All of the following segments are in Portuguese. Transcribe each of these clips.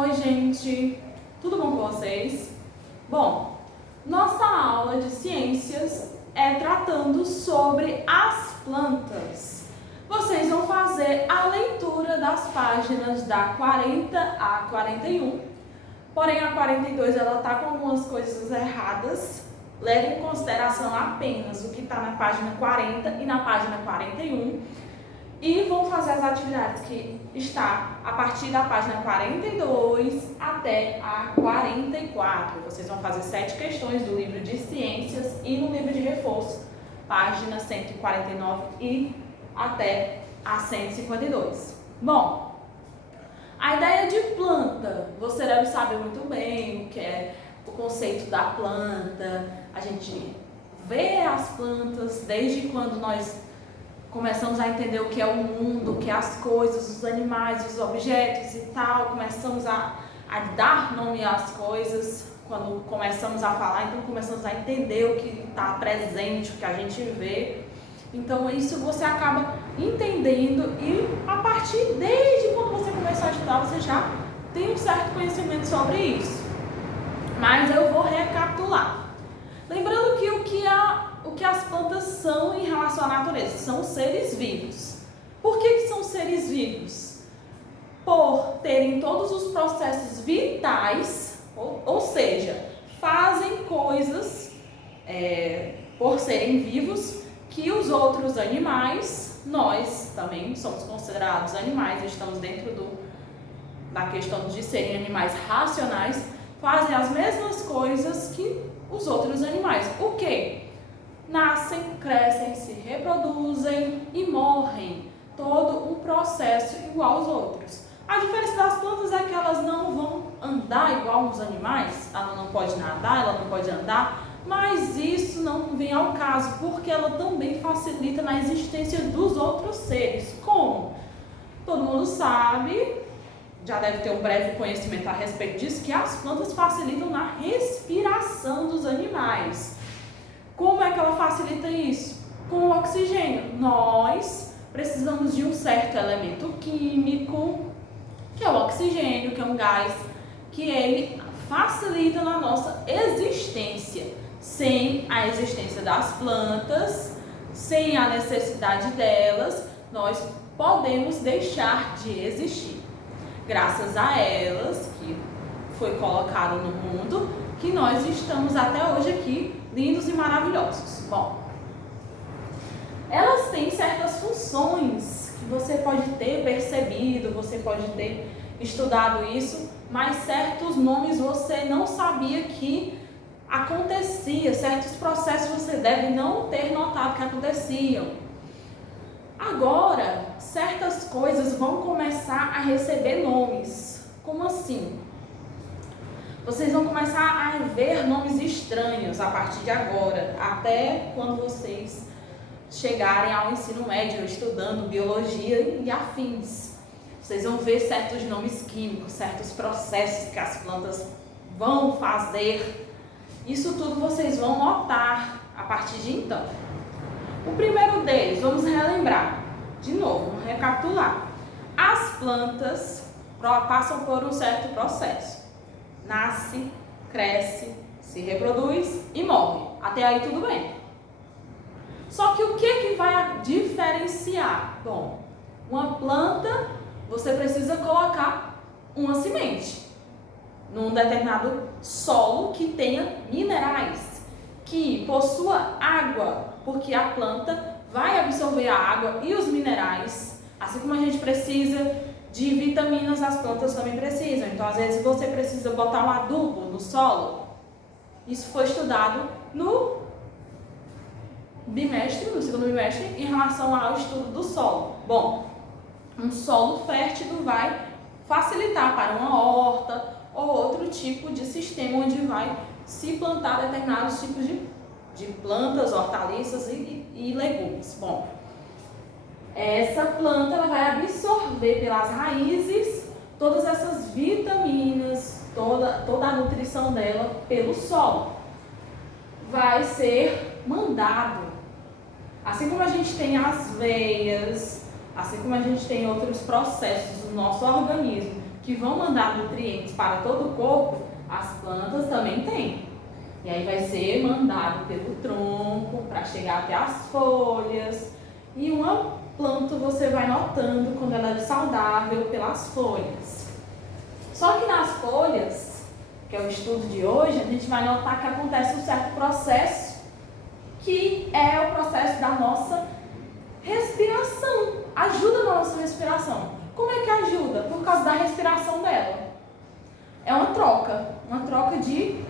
Oi, gente, tudo bom com vocês? Bom, nossa aula de ciências é tratando sobre as plantas. Vocês vão fazer a leitura das páginas da 40 a 41, porém a 42 ela está com algumas coisas erradas. Leve em consideração apenas o que está na página 40 e na página 41. E vão fazer as atividades que está a partir da página 42 até a 44. Vocês vão fazer 7 questões do livro de ciências e no livro de reforço, página 149 e até a 152. Bom, a ideia de planta, você deve saber muito bem o que é o conceito da planta. A gente vê as plantas desde quando nós começamos a entender o que é o mundo, o que é as coisas, os animais, os objetos e tal. Começamos a dar nome às coisas. Quando começamos a falar, então começamos a entender o que está presente, o que a gente vê. Então isso você acaba entendendo e a partir desde quando você começou a estudar, você já tem um certo conhecimento sobre isso. Mas eu vou recapitular. Lembrando que o que as plantas são em relação à natureza? São seres vivos. Por que são seres vivos? Por terem todos os processos vitais, ou seja, fazem coisas por serem vivos que os outros animais, nós também somos considerados animais, estamos dentro da questão de serem animais racionais, fazem as mesmas coisas que os outros animais. O quê? Nascem, crescem, se reproduzem e morrem. Todo um processo igual aos outros. A diferença das plantas é que elas não vão andar igual aos animais. Ela não pode nadar, ela não pode andar, mas isso não vem ao caso, porque ela também facilita na existência dos outros seres. Como? Todo mundo sabe, já deve ter um breve conhecimento a respeito disso, que as plantas facilitam na respiração dos animais. Como é que ela facilita isso? Com o oxigênio. Nós precisamos de um certo elemento químico, que é o oxigênio, que é um gás, que ele facilita na nossa existência. Sem a existência das plantas, sem a necessidade delas, nós podemos deixar de existir. Graças a elas, que foi colocado no mundo, que nós estamos até hoje aqui, lindos e maravilhosos. Bom, elas têm certas funções que você pode ter percebido, você pode ter estudado isso, mas certos nomes você não sabia que acontecia, certos processos você deve não ter notado que aconteciam. Agora, certas coisas vão começar a receber nomes. Como assim? Vocês vão começar a ver nomes estranhos a partir de agora, até quando vocês chegarem ao ensino médio, estudando biologia e afins. Vocês vão ver certos nomes químicos, certos processos que as plantas vão fazer. Isso tudo vocês vão notar a partir de então. O primeiro deles, vamos relembrar. De novo, vamos recapitular. As plantas passam por um certo processo. Nasce, cresce, se reproduz e morre. Até aí tudo bem. Só que o que vai diferenciar? Bom, uma planta, você precisa colocar uma semente num determinado solo que tenha minerais, que possua água, porque a planta vai absorver a água e os minerais, assim como a gente precisa de vitaminas, as plantas também precisam. Então, às vezes, você precisa botar um adubo no solo. Isso foi estudado no segundo bimestre, em relação ao estudo do solo. Bom, um solo fértil vai facilitar para uma horta ou outro tipo de sistema onde vai se plantar determinados tipos de plantas, hortaliças e legumes. Bom, essa planta ela vai absorver pelas raízes todas essas vitaminas, toda a nutrição dela pelo solo. Vai ser mandado. Assim como a gente tem as veias, assim como a gente tem outros processos no nosso organismo que vão mandar nutrientes para todo o corpo, as plantas também têm. E aí vai ser mandado pelo tronco para chegar até as folhas. E uma planta você vai notando quando ela é saudável pelas folhas. Só que nas folhas, que é o estudo de hoje, a gente vai notar que acontece um certo processo, que é o processo da nossa respiração. Ajuda na nossa respiração. Como é que ajuda? Por causa da respiração dela. É uma troca de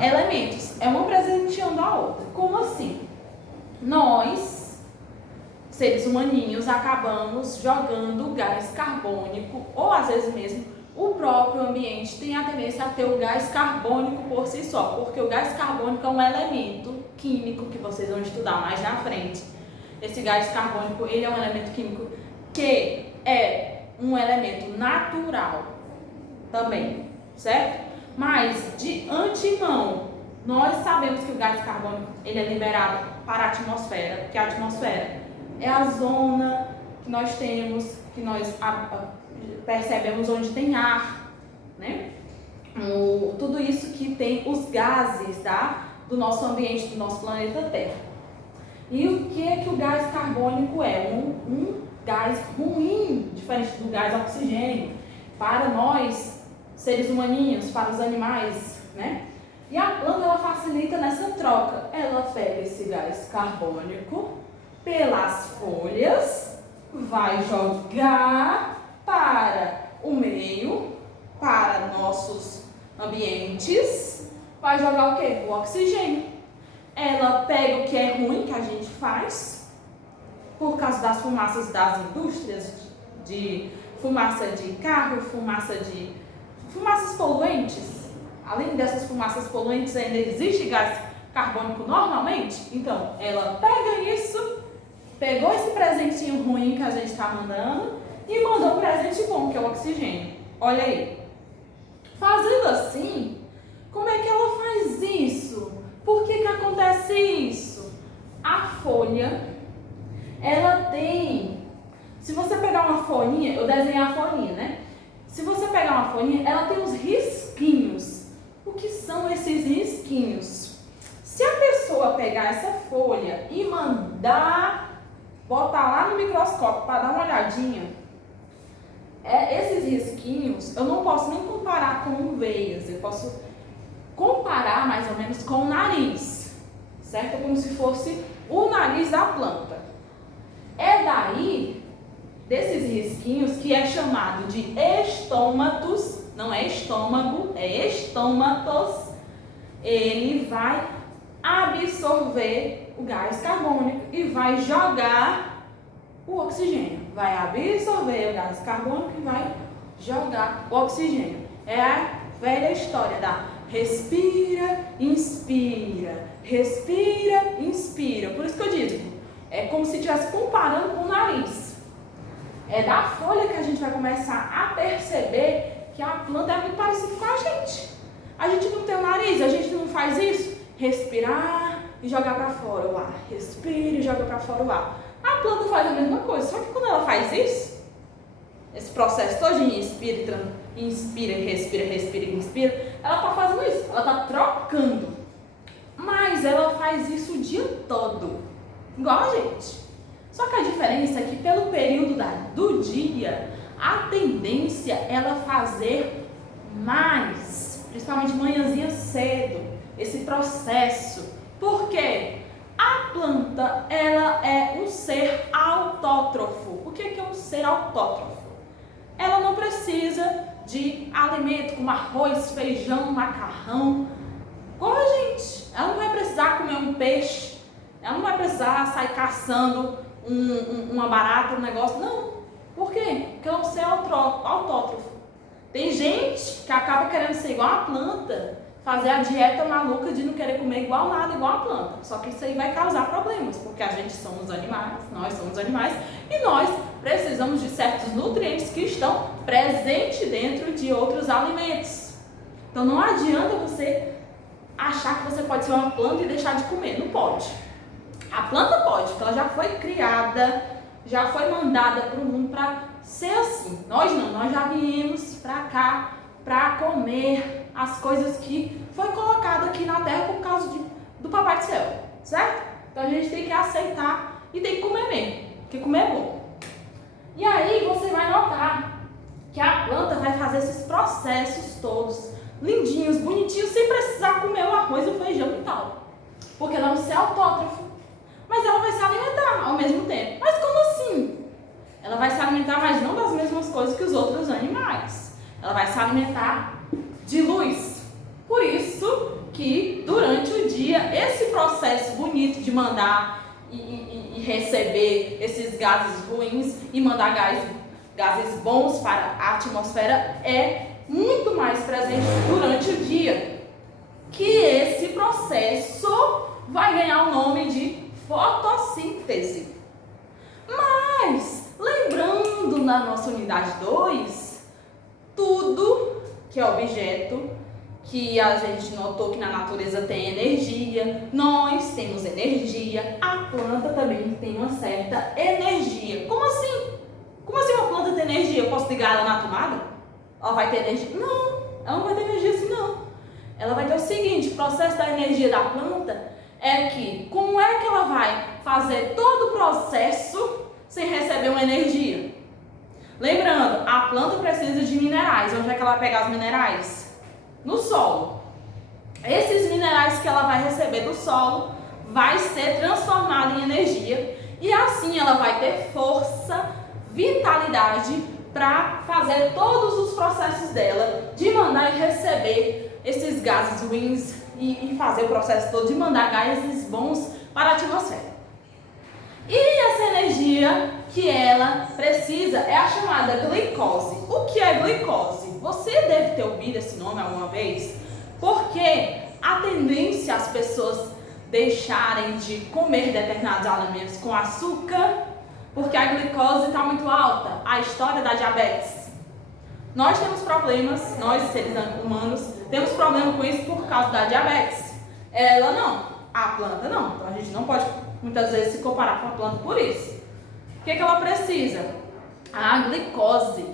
elementos. É uma presenteando a outra. Como assim? Nós, seres humaninhos, acabamos jogando gás carbônico, ou às vezes mesmo o próprio ambiente tem a tendência a ter o gás carbônico por si só, porque o gás carbônico é um elemento químico que vocês vão estudar mais na frente. Esse gás carbônico, ele é um elemento químico que é um elemento natural também, certo? Mas, de antemão, nós sabemos que o gás carbônico ele é liberado para a atmosfera, que a atmosfera é a zona que nós temos, que nós percebemos onde tem ar, né? Tudo isso que tem os gases do nosso ambiente, do nosso planeta Terra. E o que o gás carbônico é? Um gás ruim, diferente do gás oxigênio, para nós, seres humaninhos, para os animais, né? E a planta, ela facilita nessa troca. Ela pega esse gás carbônico pelas folhas, vai jogar para o meio, para nossos ambientes, vai jogar o quê? O oxigênio. Ela pega o que é ruim que a gente faz, por causa das fumaças das indústrias, de fumaça de carro, fumaças poluentes. Além dessas fumaças poluentes, ainda existe gás carbônico normalmente. Então, ela pega isso, pegou esse presentinho ruim que a gente está mandando e mandou um presente bom, que é o oxigênio. Olha aí. Fazendo assim, como é que ela faz isso? Por que acontece isso? A folha, ela tem... Se você pegar uma folhinha, eu desenhei a folhinha, né? Se você pegar uma folhinha, ela tem uns risquinhos. O que são esses risquinhos? Se a pessoa pegar essa folha e botar lá no microscópio para dar uma olhadinha, esses risquinhos, eu não posso nem comparar com veias, eu posso comparar mais ou menos com o nariz, certo? Como se fosse o nariz da planta. É daí, desses risquinhos, que é chamado de estômatos, não é estômago, é estômatos, ele vai absorver o gás carbônico e vai jogar o oxigênio. Vai absorver o gás carbônico e vai jogar o oxigênio. É a velha história da respira, inspira, respira, inspira. Por isso que eu digo, é como se estivesse comparando com o nariz. É da folha que a gente vai começar a perceber que a planta é muito parecida com a gente. A gente não tem o nariz, a gente não faz isso. Respirar e jogar para fora o ar. Respira e joga para fora o ar. A planta faz a mesma coisa, só que quando ela faz isso, esse processo todinho, inspira, respira, inspira, ela está fazendo isso, ela está trocando. Mas ela faz isso o dia todo, igual a gente. Só que a diferença é que pelo período do dia, a tendência é ela fazer mais, principalmente de manhãzinha cedo, esse processo. Por quê? A planta, ela é um ser autótrofo. O que é um ser autótrofo? Ela não precisa de alimento como arroz, feijão, macarrão, como a gente. Ela não vai precisar comer um peixe, ela não vai precisar sair caçando uma barata, um negócio. Não. Por quê? Porque ela é um ser autótrofo. Tem gente que acaba querendo ser igual a planta, fazer a dieta maluca de não querer comer igual nada, igual a planta. Só que isso aí vai causar problemas, porque a gente somos animais, nós somos animais, e nós precisamos de certos nutrientes que estão presentes dentro de outros alimentos. Então não adianta você achar que você pode ser uma planta e deixar de comer. Não pode. A planta pode, porque ela já foi criada já foi mandada para o mundo para ser assim. Nós não, nós já viemos para cá para comer as coisas que foi colocado aqui na terra por causa do Papai do Céu, certo? Então a gente tem que aceitar e tem que comer mesmo, porque comer é bom. E aí você vai notar que a planta vai fazer esses processos todos, lindinhos, bonitinhos, sem precisar comer o arroz e o feijão e tal. Porque ela vai ser autótrofa, mas ela vai se alimentar ao mesmo tempo. Mas como assim? Ela vai se alimentar, mas não das mesmas coisas que os outros animais. Ela vai se alimentar de luz. Por isso que durante o dia, esse processo bonito de mandar e receber esses gases ruins e mandar gases bons para a atmosfera é muito mais presente durante o dia. Que esse processo vai ganhar o nome de fotossíntese. Mas, lembrando na nossa unidade 2, tudo que é objeto, que a gente notou que na natureza tem energia, nós temos energia, a planta também tem uma certa energia. Como assim? Como assim uma planta tem energia? Eu posso ligar ela na tomada? Ela vai ter energia? Não, ela não vai ter energia assim não. Ela vai ter o seguinte, o processo da energia da planta é que, como é que ela vai fazer todo o processo sem receber uma energia? Lembrando, a planta precisa de minerais. Onde é que ela vai pegar os minerais? No solo. Esses minerais que ela vai receber do solo vai ser transformado em energia e assim ela vai ter força, vitalidade para fazer todos os processos dela de mandar e receber esses gases ruins e fazer o processo todo de mandar gases bons para a atmosfera. E essa energia que ela precisa é a chamada glicose. O que é glicose? Você deve ter ouvido esse nome alguma vez, porque a tendência as pessoas deixarem de comer determinados alimentos com açúcar, porque a glicose está muito alta. A história da diabetes. Nós temos problemas, nós seres humanos, temos problema com isso por causa da diabetes. Ela não, a planta não. Então a gente não pode muitas vezes se comparar com a planta por isso. O que ela precisa? A glicose,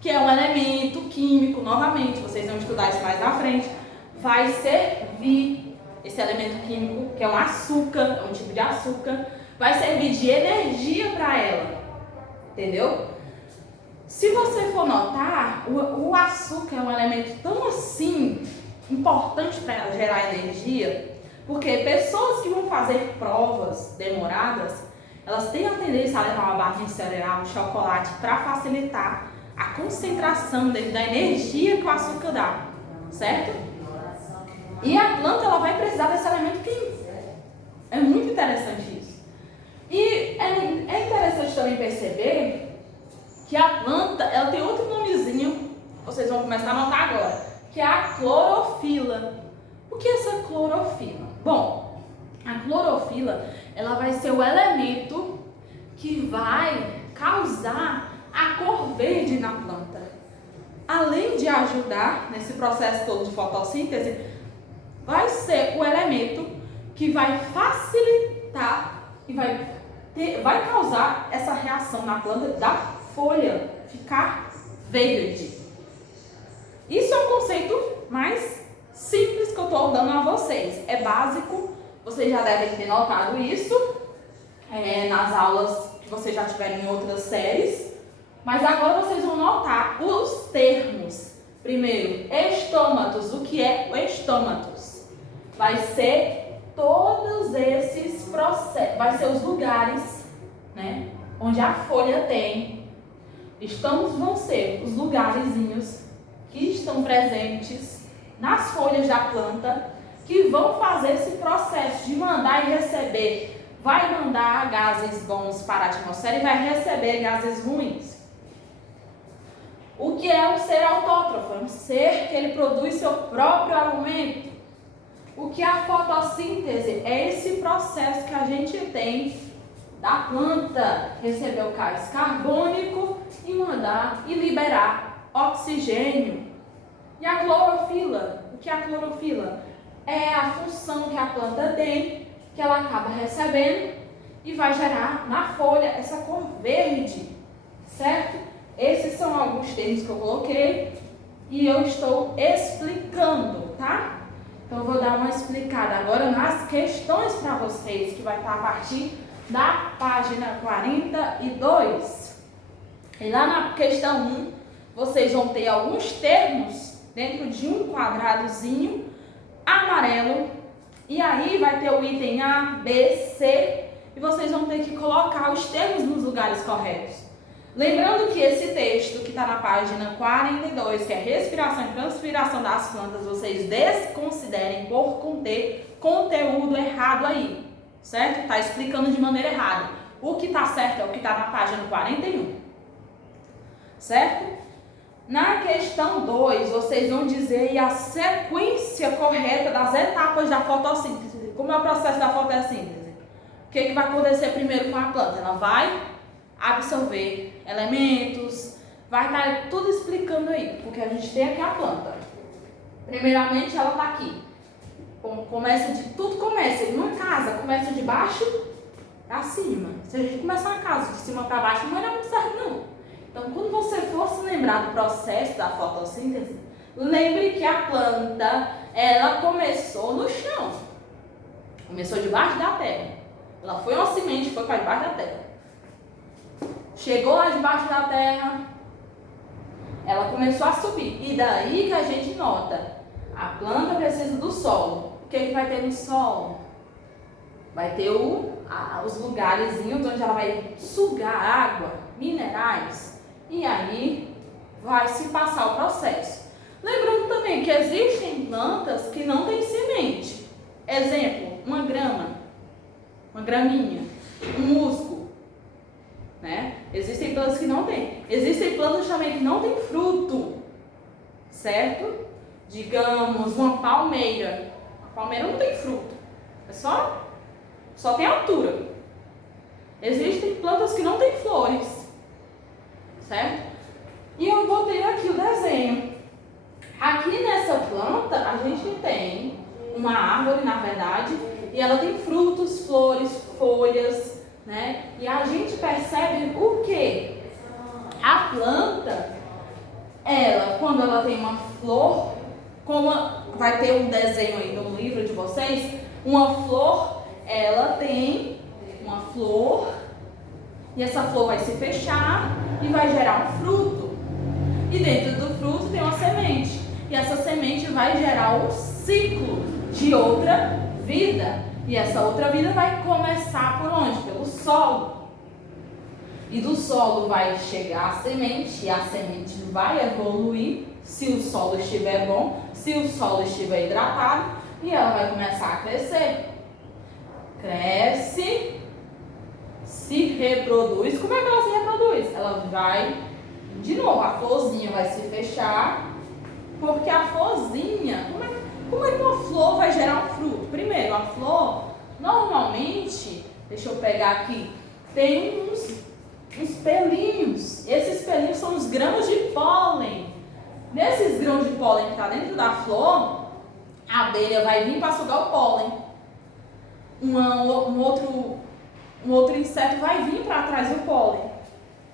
que é um elemento químico, novamente, vocês vão estudar isso mais na frente, vai servir, esse elemento químico, que é um açúcar, é um tipo de açúcar, vai servir de energia para ela, entendeu? Se você for notar, o açúcar é um elemento tão assim importante para gerar energia, porque pessoas que vão fazer provas demoradas, elas têm a tendência a levar uma barrinha de cereal, um chocolate, para facilitar a concentração devido à energia que o açúcar dá, certo? E a planta ela vai precisar desse elemento químico. É muito interessante isso. E é interessante também perceber que a planta, ela tem outro nomezinho, vocês vão começar a notar agora, que é a clorofila. O que é essa clorofila? Bom, a clorofila, ela vai ser o elemento que vai causar a cor verde na planta. Além de ajudar nesse processo todo de fotossíntese, vai ser o elemento que vai facilitar e vai causar essa reação na planta da folha ficar verde. Isso é um conceito mais simples que eu estou dando a vocês. É básico, vocês já devem ter notado isso nas aulas que vocês já tiveram em outras séries. Mas agora vocês vão notar os termos. Primeiro, estômatos. O que é o estômatos? Vai ser todos esses processos, vai ser os lugares, né, onde a folha tem. Estômatos vão ser os lugarzinhos que estão presentes nas folhas da planta, que vão fazer esse processo de mandar e receber. Vai mandar gases bons para a atmosfera e vai receber gases ruins. O que é um ser autótrofo? É um ser que ele produz seu próprio alimento. O que é a fotossíntese? É esse processo que a gente tem da planta receber o gás carbônico e mandar e liberar oxigênio. E a clorofila? O que é a clorofila? É a função que a planta tem, que ela acaba recebendo e vai gerar na folha essa cor verde, certo? Esses são alguns termos que eu coloquei e eu estou explicando, tá? Então eu vou dar uma explicada agora nas questões para vocês, que vai estar a partir da página 42. E lá na questão 1, vocês vão ter alguns termos dentro de um quadradozinho amarelo. E aí vai ter o item A, B, C, e vocês vão ter que colocar os termos nos lugares corretos. Lembrando que esse texto que está na página 42, que é respiração e transpiração das plantas, vocês desconsiderem por conter conteúdo errado aí, certo? Está explicando de maneira errada. O que está certo é o que está na página 41, certo? Na questão 2, vocês vão dizer aí a sequência correta das etapas da fotossíntese. Como é o processo da fotossíntese? O que vai acontecer primeiro com a planta? Ela vai absorver elementos, vai estar tudo explicando aí, porque a gente tem aqui a planta. Primeiramente, ela está aqui. Tudo começa em uma casa, começa de baixo para cima. Se a gente começar uma casa de cima para baixo, não vai dar muito certo, não. Então, quando você for se lembrar do processo da fotossíntese, lembre que a planta, ela começou no chão. Começou debaixo da terra. Ela foi uma semente, foi para debaixo da terra. Chegou lá debaixo da terra, ela começou a subir. E daí que a gente nota, a planta precisa do solo. O que vai ter no solo? Vai ter os lugarzinhos onde ela vai sugar água, minerais. E aí vai se passar o processo. Lembrando também que existem plantas que não têm semente. Exemplo, uma grama, uma graminha, um musgo, né? Existem plantas que não têm. Existem plantas também que não têm fruto, certo? Digamos, uma palmeira. A palmeira não tem fruto, é só tem altura. Existem plantas que não têm flores, certo? E eu botei aqui o desenho. Aqui nessa planta a gente tem uma árvore, na verdade, e ela tem frutos, flores, folhas, né? E a gente percebe o quê? A planta, ela, quando ela tem uma flor, como vai ter um desenho aí no livro de vocês, uma flor, ela tem uma flor, e essa flor vai se fechar e vai gerar um fruto. E dentro do fruto tem uma semente. E essa semente vai gerar um ciclo de outra vida. E essa outra vida vai começar por onde? Pelo solo. E do solo vai chegar a semente, e a semente vai evoluir se o solo estiver bom, se o solo estiver hidratado, e ela vai começar a crescer. Cresce, se reproduz. Como é que ela se reproduz? Ela vai, de novo, a florzinha vai se fechar, porque a florzinha, como é que uma flor vai gerar um fruto? Primeiro, a flor, normalmente, deixa eu pegar aqui, tem uns pelinhos. Esses pelinhos são os grãos de pólen. Nesses grãos de pólen que está dentro da flor, a abelha vai vir para sugar o pólen. Um outro inseto vai vir para trás do pólen.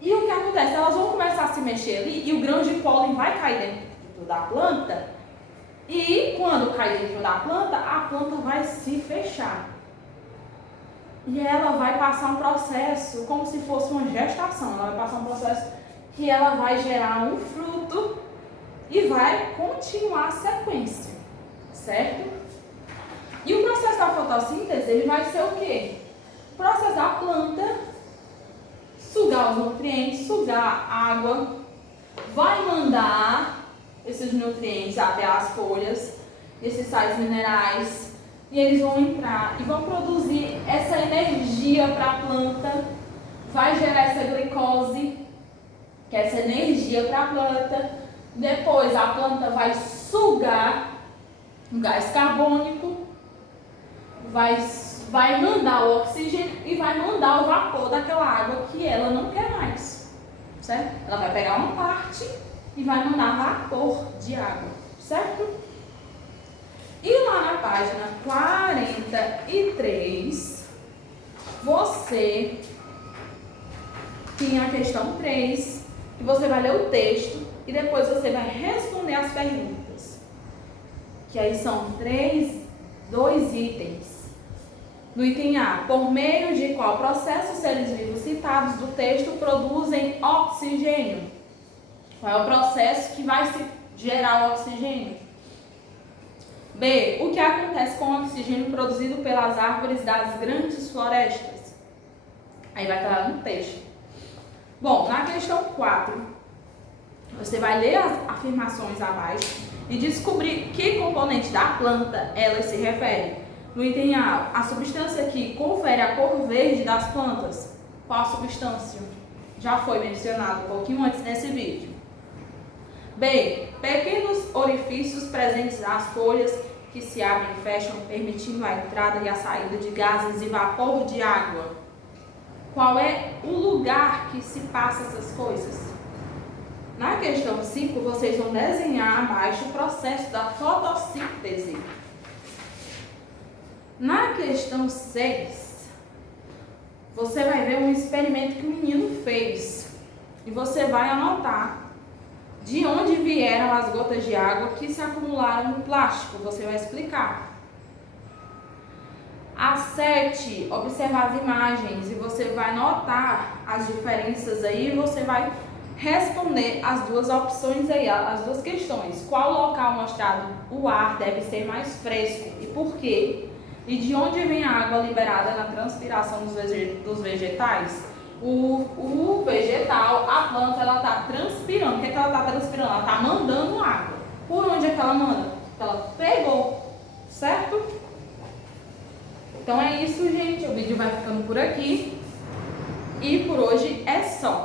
E o que acontece? Elas vão começar a se mexer ali e o grão de pólen vai cair dentro da planta. E quando cai dentro da planta, a planta vai se fechar. E ela vai passar um processo como se fosse uma gestação. Ela vai passar um processo que ela vai gerar um fruto e vai continuar a sequência, certo? E o processo da fotossíntese, ele vai ser o quê? O processo da planta sugar os nutrientes, sugar a água, vai mandar esses nutrientes até as folhas, esses sais minerais, e eles vão entrar e vão produzir essa energia para a planta, vai gerar essa glicose, que é essa energia para a planta. Depois a planta vai sugar o gás carbônico, vai mandar o oxigênio e vai mandar o vapor daquela água que ela não quer mais, certo? Ela vai pegar uma parte e vai mandar vapor de água, certo? E lá na página 43, você tem a questão 3, que você vai ler o texto e depois você vai responder as perguntas. Que aí são 2 itens. No item A, por meio de qual processo os seres vivos citados do texto produzem oxigênio? Qual é o processo que vai se gerar o oxigênio? B, o que acontece com o oxigênio produzido pelas árvores das grandes florestas? Aí vai estar lá no texto. Bom, na questão 4, você vai ler as afirmações abaixo e descobrir que componente da planta elas se referem. No item A, a substância que confere a cor verde das plantas. Qual a substância? Já foi mencionado um pouquinho antes nesse vídeo. B, pequenos orifícios presentes nas folhas que se abrem e fecham, permitindo a entrada e a saída de gases e vapor de água. Qual é o lugar que se passa essas coisas? Na questão 5, vocês vão desenhar abaixo o processo da fotossíntese. Na questão 6, você vai ver um experimento que o menino fez. E você vai anotar de onde vieram as gotas de água que se acumularam no plástico. Você vai explicar. A 7, observar as imagens. E você vai notar as diferenças aí e você vai responder as 2 opções aí, as 2 questões. Qual local mostrado o ar deve ser mais fresco e por quê? E de onde vem a água liberada na transpiração dos vegetais? O vegetal, a planta, ela está transpirando. O que é que ela está transpirando? Ela está mandando água. Por onde é que ela manda? Ela pegou, certo? Então é isso, gente. O vídeo vai ficando por aqui. E por hoje é só.